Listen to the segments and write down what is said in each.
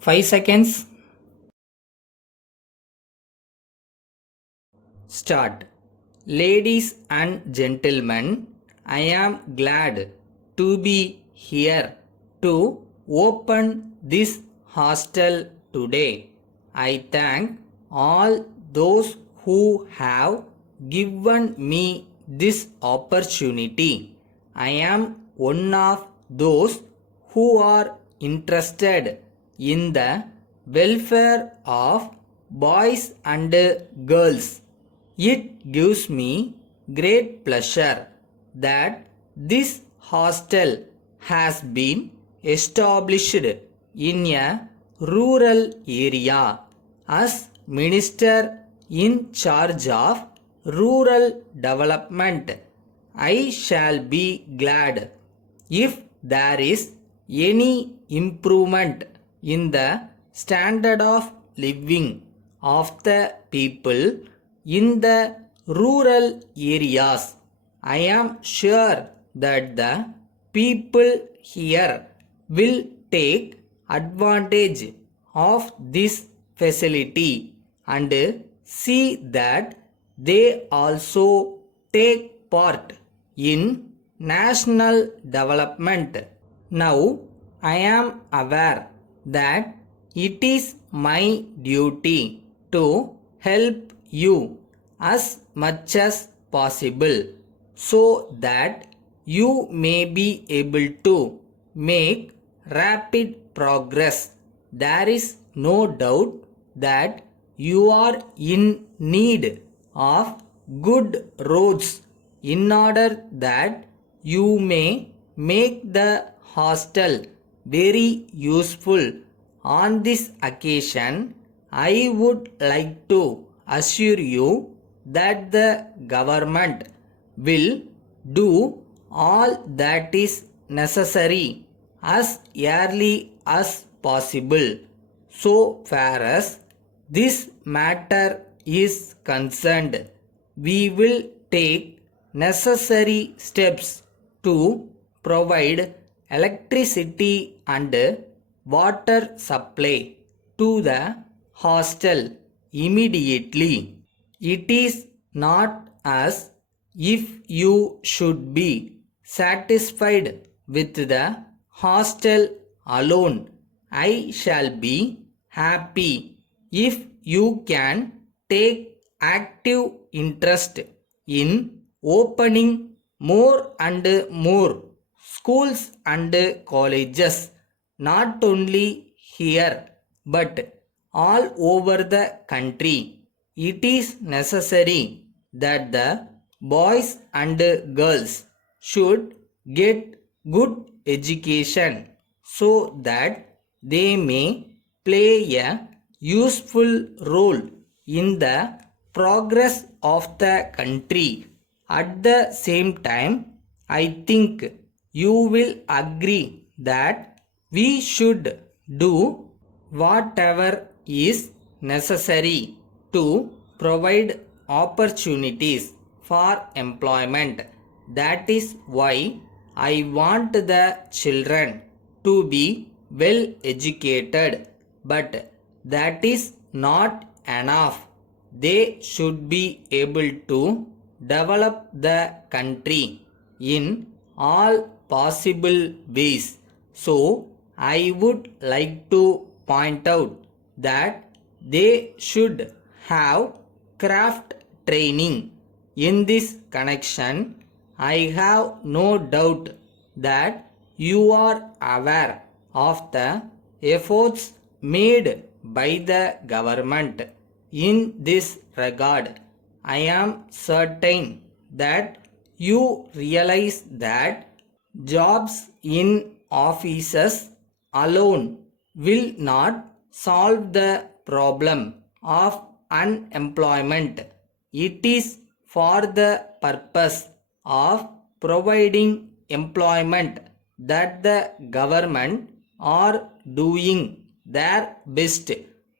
5 seconds. Start. Ladies and gentlemen, I am glad to be here to open this hostel today. I thank all those who have given me this opportunity. I am one of those who are interested in the welfare of boys and girls. It gives me great pleasure that this hostel has been established in a rural area. As Minister in charge of rural development, I shall be glad if there is any improvement in the standard of living of the people in the rural areas. I am sure that the people here will take advantage of this facility and see that they also take part in national development. Now I am aware that it is my duty to help you as much as possible so that you may be able to make rapid progress. There is no doubt that you are in need of good roads in order that you may make the hostel very useful. On this occasion, I would like to assure you that the government will do all that is necessary as early as possible. So far as this matter is concerned, we will take necessary steps to provide electricity and water supply to the hostel immediately. It is not as if you should be satisfied with the hostel alone. I shall be happy if you can take active interest in opening more and more schools and colleges, not only here but all over the country. It is necessary that the boys and girls should get good education so that they may play a useful role in the progress of the country. At the same time, I think you will agree that we should do whatever is necessary to provide opportunities for employment. That is why I want the children to be well educated, but that is not enough. They should be able to develop the country in all possible ways. So, I would like to point out that they should have craft training. In this connection, I have no doubt that you are aware of the efforts made by the government in this regard. I am certain that you realize that jobs in offices alone will not solve the problem of unemployment. It is for the purpose of providing employment that the government are doing their best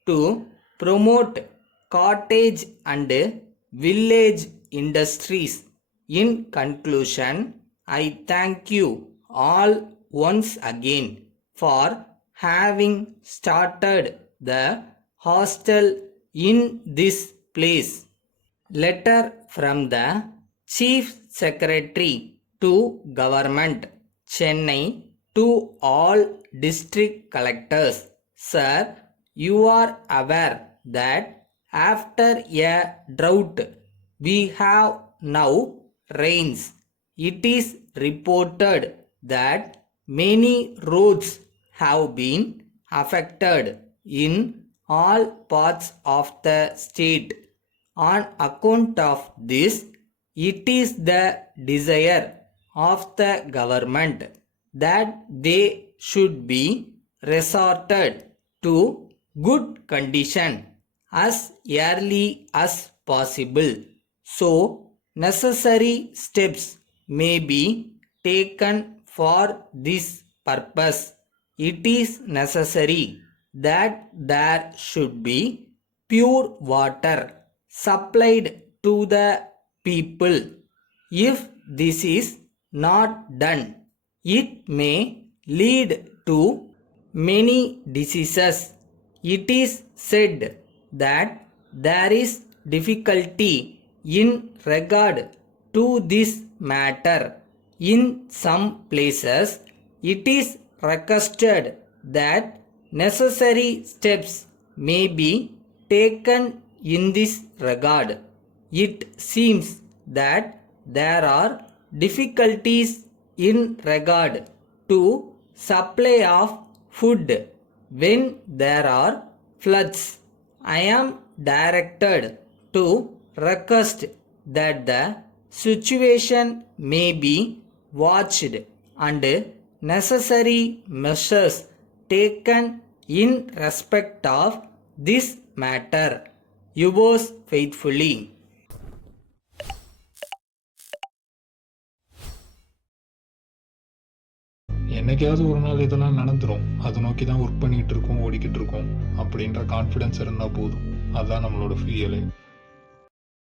to promote cottage and village industries. In conclusion, I thank you all once again for having started the hostel in this place. Letter from the Chief Secretary to Government, Chennai, to all district collectors. Sir, you are aware that after a drought we have now rains. It is reported that many roads have been affected in all parts of the state. On account of this, it is the desire of the government that they should be resorted to good condition as early as possible. So, necessary steps may be taken for this purpose. It is necessary that there should be pure water supplied to the people. If this is not done, it may lead to many diseases. It is said that there is difficulty in regard to this matter. In some places, it is requested that necessary steps may be taken in this regard. It seems that there are difficulties in regard to supply of food when there are floods. I am directed to request that the situation may be watched and necessary measures taken in respect of this matter. Yours faithfully. என்னைக்காவது ஒரு நாள் இதெல்லாம் நடந்துரும். அதை நோக்கி தான் work பண்ணிட்டு இருக்கோம், ஓடிக்கிட்டு இருக்கோம் அப்படின்ற கான்ஃபிடன்ஸ் இருந்தால் போதும். அதுதான் நம்மளோட ஃபியூயலே.